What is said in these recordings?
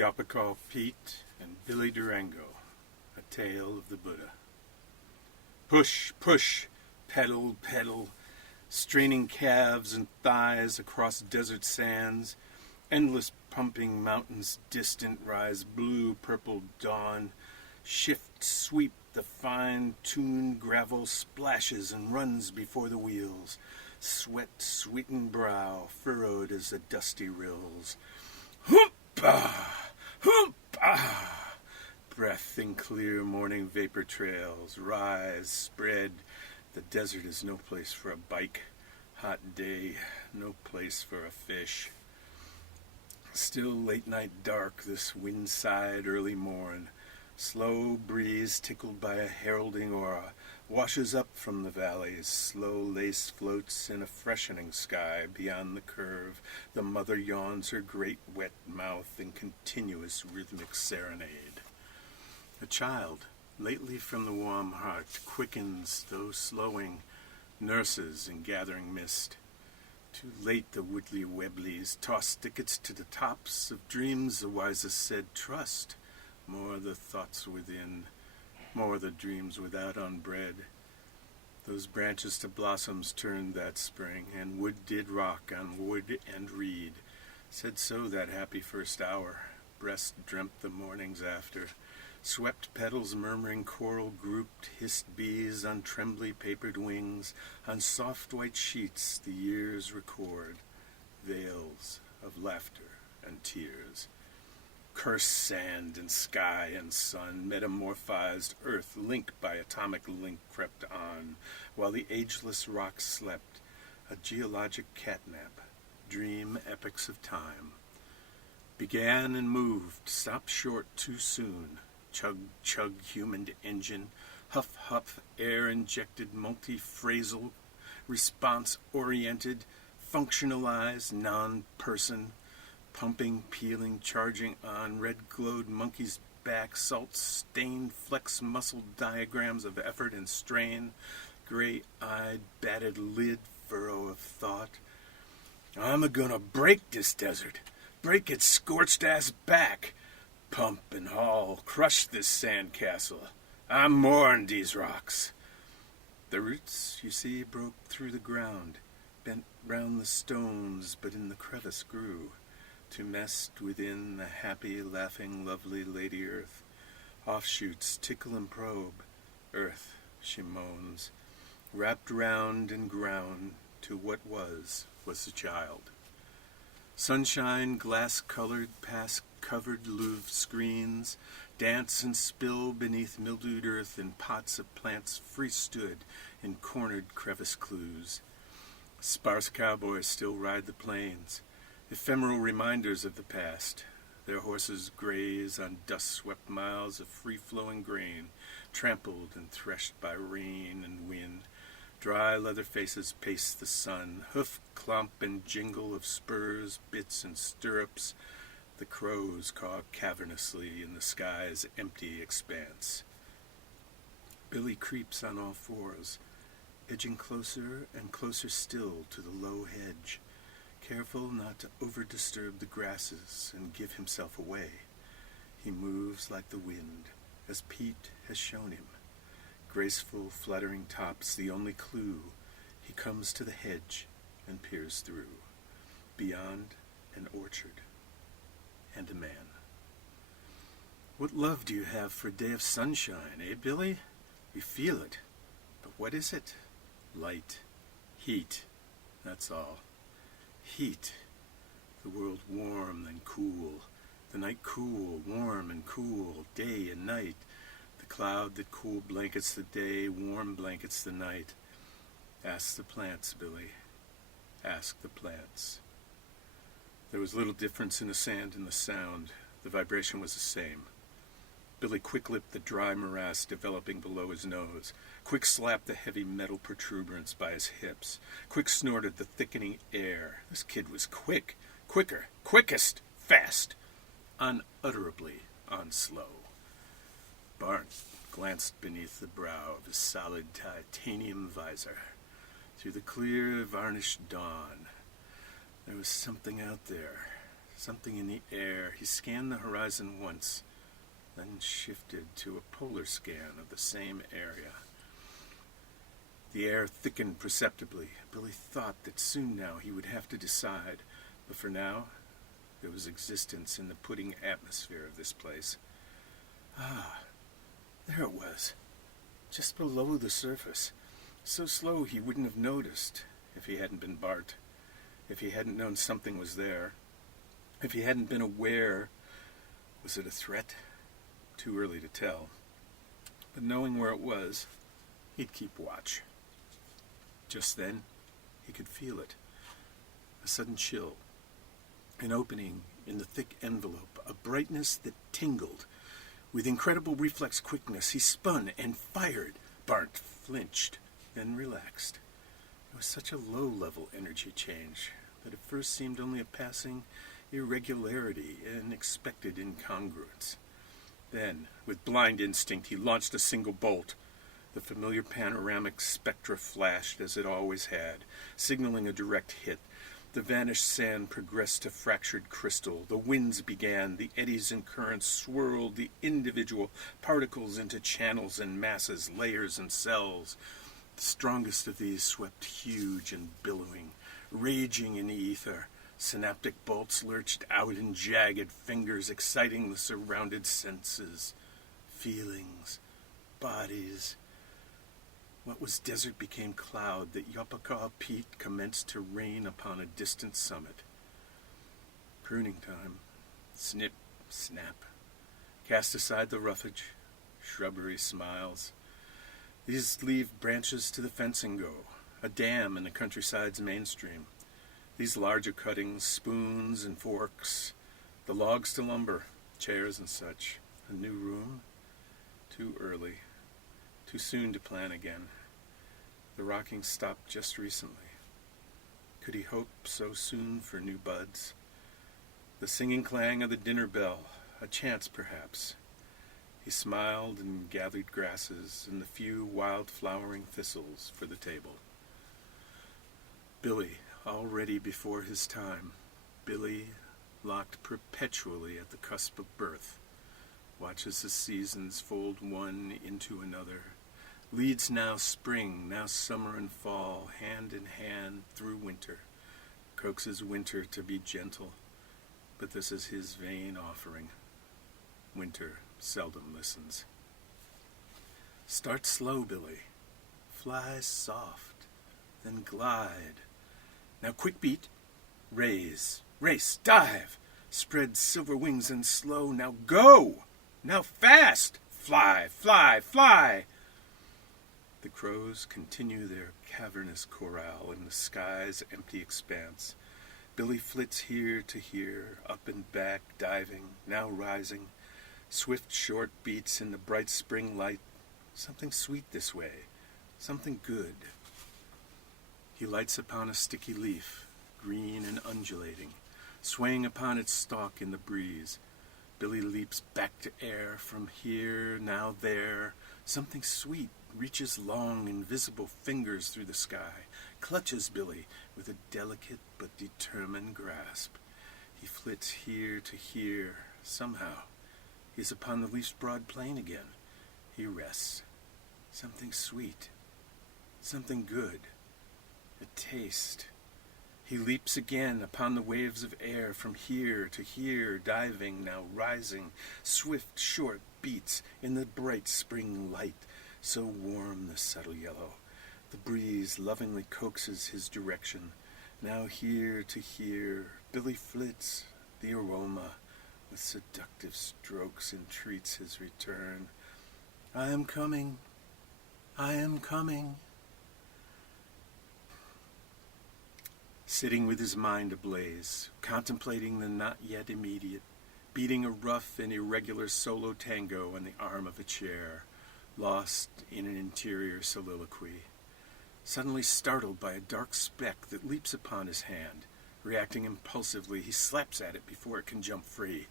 Yocawpaw Pete and Billy Durango, a tale of the Buddha. Push, push, pedal, pedal, straining calves and thighs across desert sands, endless pumping mountains distant rise blue-purple dawn, shift, sweep, the fine-tuned gravel splashes and runs before the wheels, sweat-sweetened brow furrowed as the dusty rills. Hoompa! Hoompa! Breath in clear morning vapor trails, rise, spread. The desert is no place for a bike. Hot day, no place for a fish. Still late night dark this wind-side early morn. Slow breeze tickled by a heralding aura washes up from the valleys. Slow lace floats in a freshening sky beyond the curve. The mother yawns her great wet mouth in continuous rhythmic serenade. A child, lately from the warm heart, quickens, though slowing, nurses in gathering mist. Too late the woodly webblies toss tickets to the tops of dreams. The wisest said, trust. More the thoughts within, more the dreams without unbred. Those branches to blossoms turned that spring, and wood did rock on wood and reed. Said so that happy first hour, breast dreamt the mornings after. Swept petals murmuring choral grouped, hissed bees on trembly papered wings. On soft white sheets the years record, veils of laughter and tears. Cursed sand and sky and sun, metamorphized earth linked by atomic link crept on, while the ageless rocks slept, a geologic catnap, dream epics of time. Began and moved, stopped short too soon. Chug, chug, human engine, huff, huff, air-injected, multi-phrasal, response-oriented, functionalized, non-person, pumping, peeling, charging on, red-glowed monkey's back, salt-stained, flex muscle diagrams of effort and strain, gray-eyed, batted lid, furrow of thought. I'm a-gonna break this desert, break its scorched-ass back. Pump and haul, crush this sandcastle. I mourn these rocks. The roots, you see, broke through the ground, bent round the stones, but in the crevice grew, to nest within the happy, laughing, lovely Lady Earth. Offshoots tickle and probe. Earth, she moans, wrapped round and ground to what was the child. Sunshine, glass-colored, past-covered Louvre screens, dance and spill beneath mildewed earth in pots of plants free-stood in cornered crevice clues. Sparse cowboys still ride the plains, ephemeral reminders of the past. Their horses graze on dust-swept miles of free-flowing grain, trampled and threshed by rain and wind. Dry leather faces pace the sun, hoof clomp and jingle of spurs, bits and stirrups. The crows caw cavernously in the sky's empty expanse. Billy creeps on all fours, edging closer and closer still to the low hedge, careful not to over-disturb the grasses and give himself away. He moves like the wind, as Pete has shown him. Graceful, fluttering tops, the only clue. He comes to the hedge and peers through. Beyond, an orchard and a man. What love do you have for a day of sunshine, eh, Billy? We feel it. But what is it? Light. Heat. That's all. Heat. The world warm and cool. The night cool, warm and cool, day and night. The cloud that cool blankets the day, warm blankets the night. Ask the plants, Billy. Ask the plants. There was little difference in the sand and the sound. The vibration was the same. Billy quick-lipped the dry morass developing below his nose. Quick slapped the heavy metal protuberance by his hips. Quick snorted the thickening air. This kid was quick. Quicker. Quickest. Fast. Unutterably unslow. Barnes glanced beneath the brow of his solid titanium visor. Through the clear, varnished dawn, there was something out there, something in the air. He scanned the horizon once, then shifted to a polar scan of the same area. The air thickened perceptibly. Billy thought that soon now he would have to decide, but for now, there was existence in the pudding atmosphere of this place. Ah, there it was, just below the surface. So slow he wouldn't have noticed if he hadn't been Bart, if he hadn't known something was there, if he hadn't been aware. Was it a threat? Too early to tell. But knowing where it was, he'd keep watch. Just then, he could feel it. A sudden chill. An opening in the thick envelope. A brightness that tingled. With incredible reflex quickness, he spun and fired. Bart flinched, then relaxed. It was such a low-level energy change that at first seemed only a passing irregularity and expected incongruence. Then, with blind instinct, he launched a single bolt. The familiar panoramic spectra flashed as it always had, signaling a direct hit. The vanished sand progressed to fractured crystal. The winds began. The eddies and currents swirled the individual particles into channels and masses, layers and cells. The strongest of these swept huge and billowing, raging in the ether. Synaptic bolts lurched out in jagged fingers, exciting the surrounded senses, feelings, bodies. What was desert became cloud that Yocawpaw peat commenced to rain upon a distant summit. Pruning time. Snip, snap. Cast aside the roughage. Shrubbery smiles. These leave branches to the fence and go. A dam in the countryside's mainstream. These larger cuttings, spoons and forks. The logs to lumber, chairs and such. A new room? Too early. Too soon to plan again. The rocking stopped just recently. Could he hope so soon for new buds? The singing clang of the dinner bell, a chance perhaps. He smiled and gathered grasses and the few wild-flowering thistles for the table. Billy, already before his time. Billy, locked perpetually at the cusp of birth, watches the seasons fold one into another, leads now spring, now summer and fall, hand in hand through winter, coaxes winter to be gentle, but this is his vain offering. Winter seldom listens. Start slow, Billy. Fly soft, then glide. Now quick beat. Raise, race, dive. Spread silver wings and slow. Now go! Now fast! Fly, fly, fly! The crows continue their cavernous chorale in the sky's empty expanse. Billy flits here to here, up and back, diving, now rising. Swift, short beats in the bright spring light. Something sweet this way, something good. He lights upon a sticky leaf, green and undulating, swaying upon its stalk in the breeze. Billy leaps back to air, from here, now there. Something sweet reaches long, invisible fingers through the sky, clutches Billy with a delicate but determined grasp. He flits here to here. Somehow, he is upon the leaf's broad plain again. He rests. Something sweet, something good, a taste. He leaps again upon the waves of air, from here to here, diving, now rising. Swift, short beats in the bright spring light, so warm the subtle yellow. The breeze lovingly coaxes his direction. Now here to here, Billy flits. The aroma, with seductive strokes, entreats his return. I am coming. I am coming. Sitting with his mind ablaze, contemplating the not yet immediate, beating a rough and irregular solo tango on the arm of a chair, lost in an interior soliloquy. Suddenly startled by a dark speck that leaps upon his hand. Reacting impulsively, he slaps at it before it can jump free.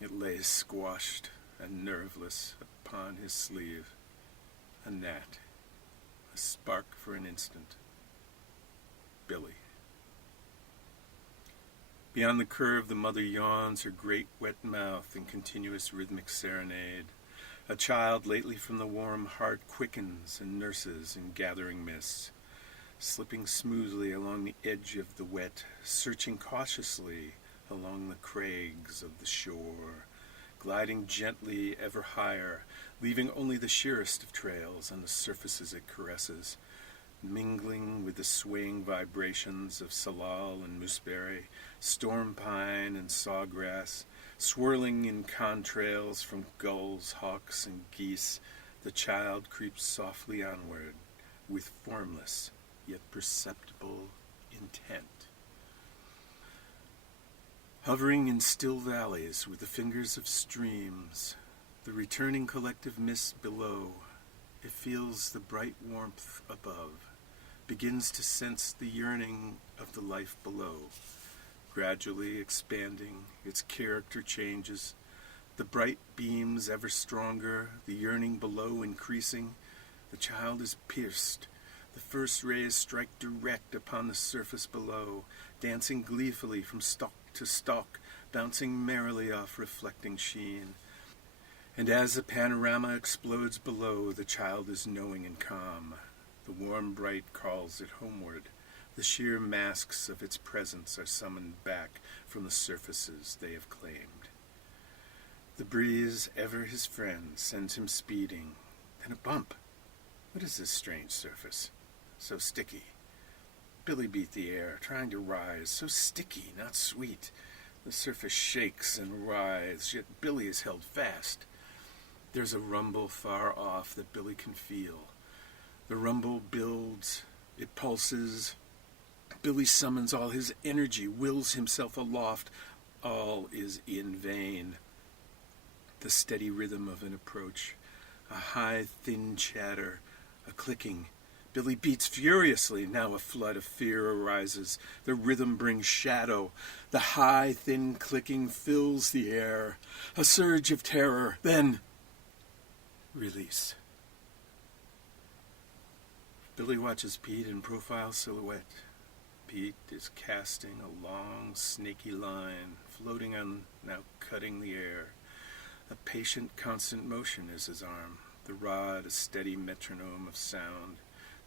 It lays squashed and nerveless upon his sleeve. A gnat. A spark for an instant. Billy. Beyond the curve, the mother yawns her great wet mouth in continuous rhythmic serenade. A child lately from the warm heart quickens and nurses in gathering mists, slipping smoothly along the edge of the wet, searching cautiously along the crags of the shore, gliding gently ever higher, leaving only the sheerest of trails on the surfaces it caresses, mingling with the swaying vibrations of salal and mooseberry, storm pine and sawgrass, swirling in contrails from gulls, hawks, and geese. The child creeps softly onward with formless yet perceptible intent. Hovering in still valleys with the fingers of streams, the returning collective mist below, it feels the bright warmth above, begins to sense the yearning of the life below. Gradually expanding, its character changes, the bright beams ever stronger, the yearning below increasing. The child is pierced. The first rays strike direct upon the surface below, dancing gleefully from stalk to stalk, bouncing merrily off reflecting sheen. And as the panorama explodes below, the child is knowing and calm. The warm bright calls it homeward. The sheer masks of its presence are summoned back from the surfaces they have claimed. The breeze, ever his friend, sends him speeding. Then a bump. What is this strange surface? So sticky. Billy beat the air, trying to rise. So sticky, not sweet. The surface shakes and writhes, yet Billy is held fast. There's a rumble far off that Billy can feel. The rumble builds, it pulses. Billy summons all his energy, wills himself aloft. All is in vain. The steady rhythm of an approach, a high, thin chatter, a clicking. Billy beats furiously. Now a flood of fear arises. The rhythm brings shadow. The high, thin clicking fills the air. A surge of terror. Then, release. Billy watches Pete in profile silhouette. Pete is casting a long, snaky line, floating on, now cutting the air. A patient, constant motion is his arm, the rod a steady metronome of sound,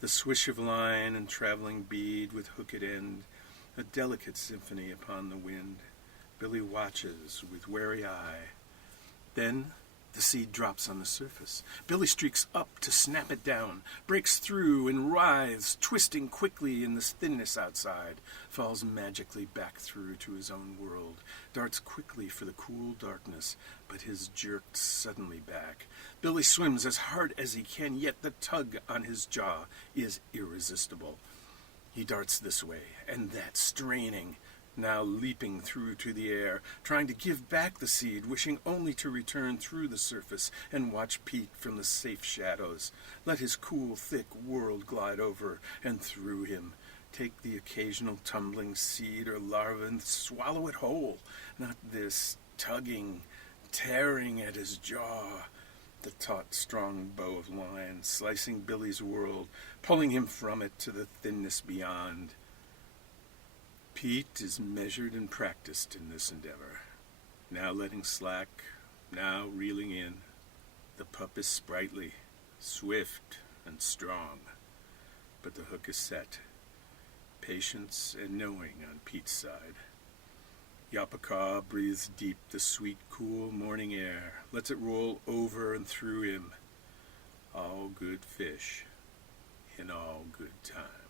the swish of line and traveling bead with hooked end, a delicate symphony upon the wind. Billy watches with wary eye. Then the seed drops on the surface. Billy streaks up to snap it down, breaks through and writhes, twisting quickly in the thinness outside, falls magically back through to his own world, darts quickly for the cool darkness, but is jerked suddenly back. Billy swims as hard as he can, yet the tug on his jaw is irresistible. He darts this way and that, straining, now leaping through to the air, trying to give back the seed, wishing only to return through the surface and watch Pete from the safe shadows. Let his cool, thick world glide over and through him. Take the occasional tumbling seed or larva and swallow it whole. Not this tugging, tearing at his jaw. The taut, strong bow of line, slicing Billy's world, pulling him from it to the thinness beyond. Pete is measured and practiced in this endeavor, now letting slack, now reeling in. The pup is sprightly, swift, and strong, but the hook is set. Patience and knowing on Pete's side. Yocawpaw breathes deep the sweet, cool morning air, lets it roll over and through him. All good fish in all good time.